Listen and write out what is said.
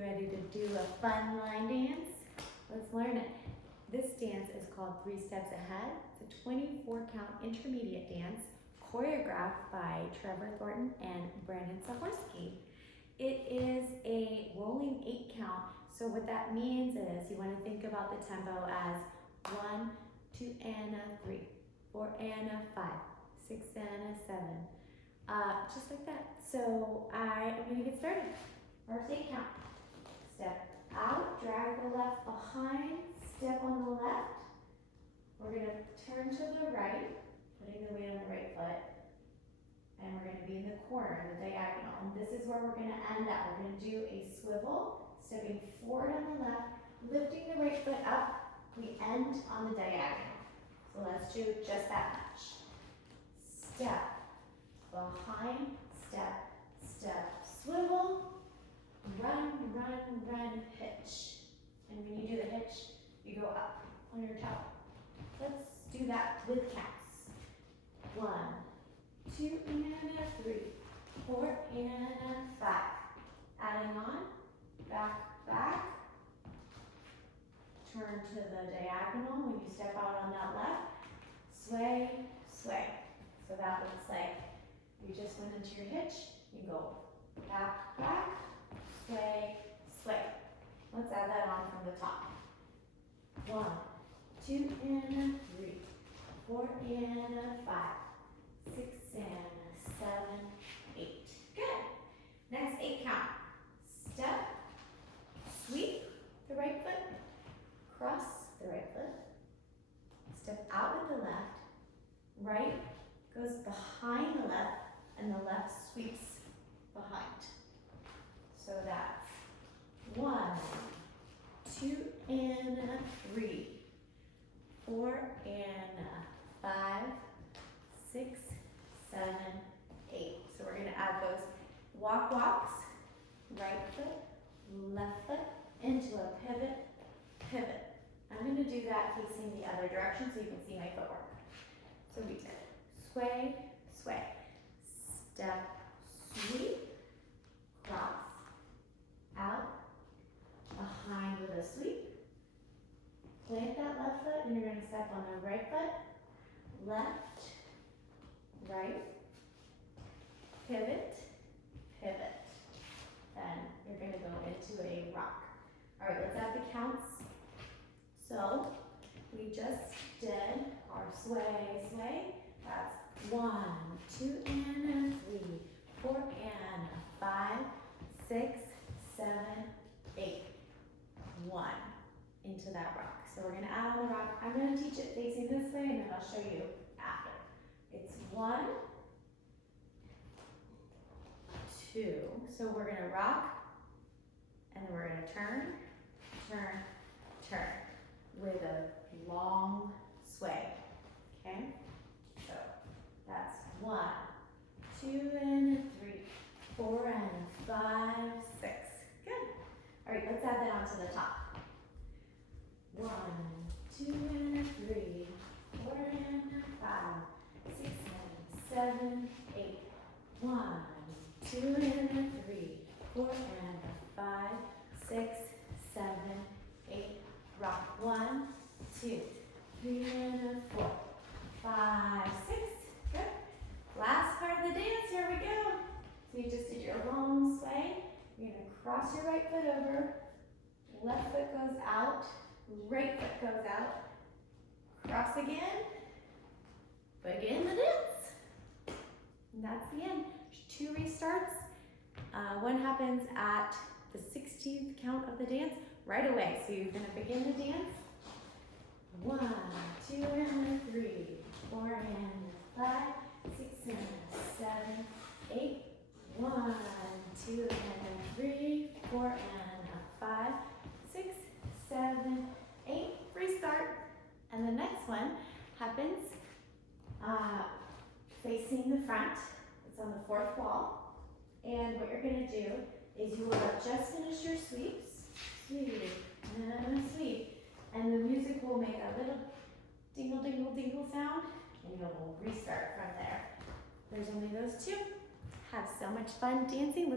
you ready to do a fun line dance? Let's learn it. This dance is called 3 Steps Ahead. It's a 24 count intermediate dance choreographed by Trevor, Thorton, and Zahorsky. It is a rolling 8 count. So what that means is you want to think about the tempo as 1, 2 and a 3, 4 and a 5, 6 and a 7. Just like that. So I am going to get started. First 8 count. Step out, drag the left behind, step on the left. We're going to turn to the right, putting the weight on the right foot. And we're going to be in the corner, the diagonal. And this is where we're going to end up. We're going to do a swivel, stepping forward on the left, lifting the right foot up. We end on the diagonal. So let's do just that much. Step, behind, step, step, swivel, run, run, run, hitch. And when you do the hitch, you go up on your toe. Let's do that with counts. 1, 2 and a 3, 4 and a 5. Adding on, back, back. Turn to the diagonal when you step out on that left. Sway, sway. So that looks like you just went into your hitch. You go back, back, sway, sway. Let's add that on from the top. 1, 2 and a 3, 4 and a 5, 6 and a 7, 8. Good. Next 8 count. Step, sweep the right foot, cross the right foot, step out with the left, right goes behind the left, and the left sweeps behind. So that's 1, 2 and a 3, 4 and a 5, 6, 7, 8. So we're going to add those walks, right foot, left foot, into a pivot, pivot. I'm going to do that facing the other direction so you can see my footwork. So we did sway, sway, step, sweep, cross, out, behind with a sweep, plant that left foot, and you're going to step on the right foot, left, right, pivot, pivot. Then you're going to go into a rock. All right, let's add the counts. So we just did our sway, sway. That's 1, 2 and a 3, 4 and a 5, 6, 7, 8. 1 into that rock. So we're going to add on the rock. I'm going to teach it facing this way, and then I'll show you after. It's 1, 2. So we're going to rock, and then we're going to turn, turn, turn with a long sway. Okay? So that's 1, 2 and a 3, 4 and a 5, 6. Good. All right, let's add that onto the top. 1, 2 and a 3, 4 and a 5, 6 and 7, 8. 1, 2 and a 3, 4 and a 5, 6, 7, 8. Rock 1, 2, 3 and a 4, 5, 6. Good. Last part of the dance. Here we go. So you just did your long sway. You're going to cross your right foot over. Left foot goes out. Right foot goes out. Cross again. Begin the dance. And that's the end. There's 2 restarts. One happens at the 16th count of the dance right away. So you're going to begin the dance. 1, 2 and a 3, 4 and a 5, 6 and a 7, 8. 1, 2 and a 3, 4 and a 5, 6, 7, 8. Restart. And the next one happens facing the front. It's on the 4th wall. And what you're going to do is you will have just finished your sweeps. Sweep and a sweep. And the music will make a little dingle, dingle, dingle sound. And you'll restart from there. There's only those 2. Have so much fun dancing.